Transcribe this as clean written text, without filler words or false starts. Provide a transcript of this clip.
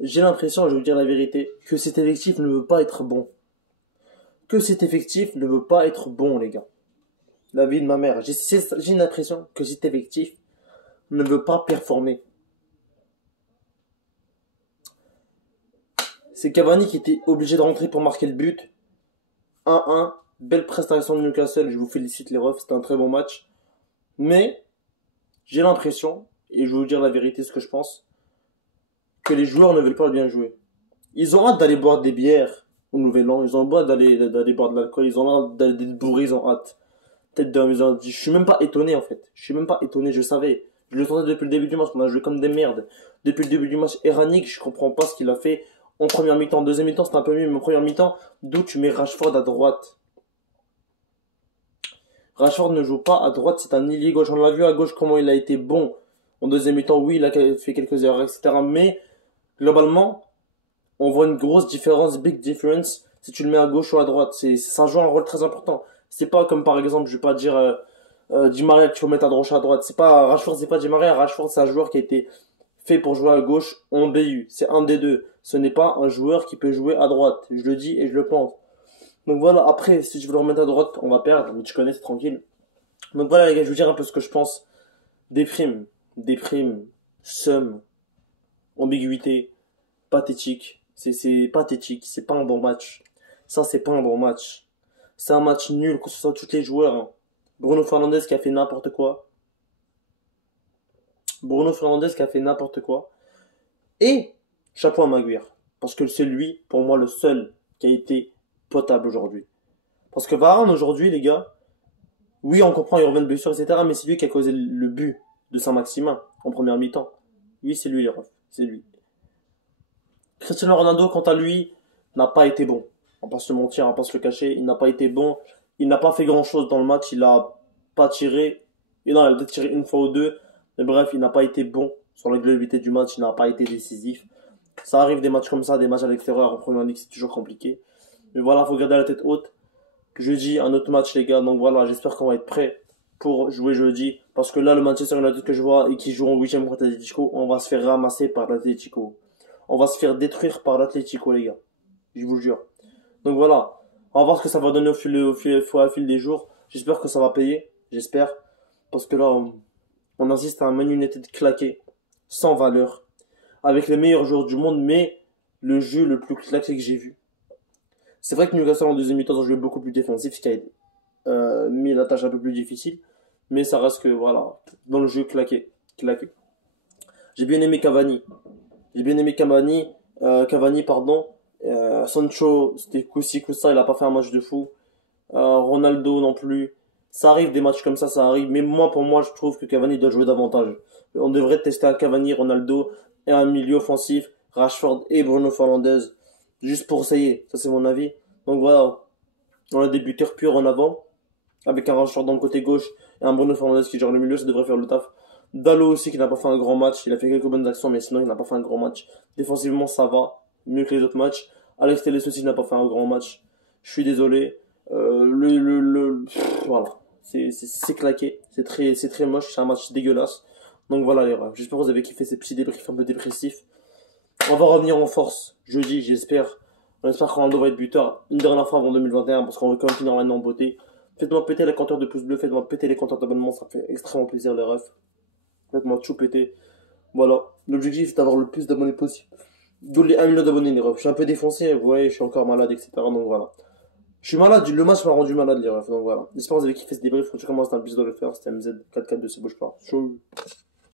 j'ai l'impression, je vais vous dire la vérité, que cet effectif ne veut pas être bon. Que cet effectif ne veut pas être bon, les gars. La vie de ma mère. J'ai l'impression que cet effectif ne veut pas performer. C'est Cavani qui était obligé de rentrer pour marquer le but. 1-1. Belle prestation de Newcastle. Je vous félicite les refs. C'était un très bon match. Mais, j'ai l'impression, et je vais vous dire la vérité, ce que je pense, que les joueurs ne veulent pas bien jouer. Ils ont hâte d'aller boire des bières au Nouvel An. Ils ont hâte d'aller boire de l'alcool. Ils ont hâte d'aller bourrer. Ils ont hâte. Peut-être je suis même pas étonné, en fait. Je suis même pas étonné. Je savais. Je le sentais depuis le début du match. On a joué comme des merdes. Depuis le début du match, Eranik, je comprends pas ce qu'il a fait. En première mi-temps, deuxième mi-temps, c'était un peu mieux, mais en première mi-temps, d'où tu mets Rashford à droite. Rashford ne joue pas à droite, c'est un ailier gauche. On l'a vu à gauche comment il a été bon. En deuxième mi-temps, oui, il a fait quelques erreurs, etc. Mais, globalement, on voit une grosse différence, big difference, si tu le mets à gauche ou à droite. Ça joue un rôle très important. C'est pas comme par exemple, je vais pas dire Di Maria qu'il faut mettre à droite ou à droite. C'est pas Rashford, c'est pas Di Maria. Rashford, c'est un joueur qui a été fait pour jouer à gauche en BU. C'est un des deux. Ce n'est pas un joueur qui peut jouer à droite. Je le dis et je le pense. Donc voilà, après, si je veux le remettre à droite, on va perdre, mais tu connais, c'est tranquille. Donc voilà les gars, je vais vous dire un peu ce que je pense. Déprime, somme, ambiguïté, pathétique. C'est pathétique, c'est pas un bon match. Ça, c'est pas un bon match. C'est un match nul, que ce soit tous les joueurs. Hein. Bruno Fernandes qui a fait n'importe quoi. Et chapeau à Maguire. Parce que c'est lui, pour moi, le seul qui a été potable aujourd'hui. Parce que Varane, aujourd'hui, les gars, oui, on comprend, il revient de blessure, etc. Mais c'est lui qui a causé le but de Saint-Maximin en première mi-temps. Oui, c'est lui, les refs. C'est lui. Cristiano Ronaldo, quant à lui, n'a pas été bon. On va pas se mentir, on va pas se le cacher. Il n'a pas été bon. Il n'a pas fait grand-chose dans le match. Il a pas tiré. Et non, il a peut-être tiré une fois ou deux. Mais bref, il n'a pas été bon sur la globalité du match. Il n'a pas été décisif. Ça arrive des matchs comme ça, des matchs à l'extérieur en première ligue, c'est toujours compliqué. Mais voilà, faut garder la tête haute. Jeudi, un autre match, les gars. Donc voilà, j'espère qu'on va être prêts pour jouer jeudi. Parce que là, le Manchester United que je vois et qui joue en 8ème contre l'Atlético, on va se faire ramasser par l'Atlético. On va se faire détruire par l'Atlético, les gars. Je vous jure. Donc voilà. On va voir ce que ça va donner au fil des jours. J'espère que ça va payer. J'espère. Parce que là, on assiste à un Man United claqué. Sans valeur. Avec les meilleurs joueurs du monde, mais le jeu le plus claqué que j'ai vu. C'est vrai que Newcastle en deuxième mi-temps ont joué beaucoup plus défensif, ce qui a mis la tâche un peu plus difficile. Mais ça reste que, voilà, dans le jeu claqué. J'ai bien aimé Cavani. Cavani, pardon. Sancho, c'était coup-ci, coup-ça, il a pas fait un match de fou. Ronaldo non plus. Ça arrive des matchs comme ça arrive. Mais pour moi, je trouve que Cavani doit jouer davantage. On devrait tester un Cavani, Ronaldo et un milieu offensif, Rashford et Bruno Fernandes. Juste pour essayer. Ça, c'est mon avis. Donc voilà. On a des buteurs purs en avant. Avec un Rashford dans le côté gauche et un Bruno Fernandes qui gère le milieu, ça devrait faire le taf. Dalot aussi qui n'a pas fait un grand match. Il a fait quelques bonnes actions, mais sinon il n'a pas fait un grand match. Défensivement, ça va. Mieux que les autres matchs. Alex Telles aussi n'a pas fait un grand match. Je suis désolé. Voilà. C'est claqué. C'est très moche. C'est un match dégueulasse. Donc voilà les refs. J'espère que vous avez kiffé ces petits débriefs un peu dépressifs. On va revenir en force jeudi, j'espère. On espère que Ronaldo va être buteur une dernière fois avant 2021 parce qu'on va quand même finir l'année en beauté. Faites-moi péter les compteurs de pouces bleus, faites-moi péter les compteurs d'abonnement, ça fait extrêmement plaisir les refs. Faites-moi tout péter. Voilà. L'objectif c'est d'avoir le plus d'abonnés possible. D'où les 1 million d'abonnés les refs. Je suis un peu défoncé, vous voyez, je suis encore malade, etc. Donc voilà. Je suis malade, le match m'a rendu malade les refs. Donc voilà. J'espère que vous avez kiffé ce débrief. Quand tu commences dans le bis de le faire, c'était MZ442, c'est bouge pas. Chaud.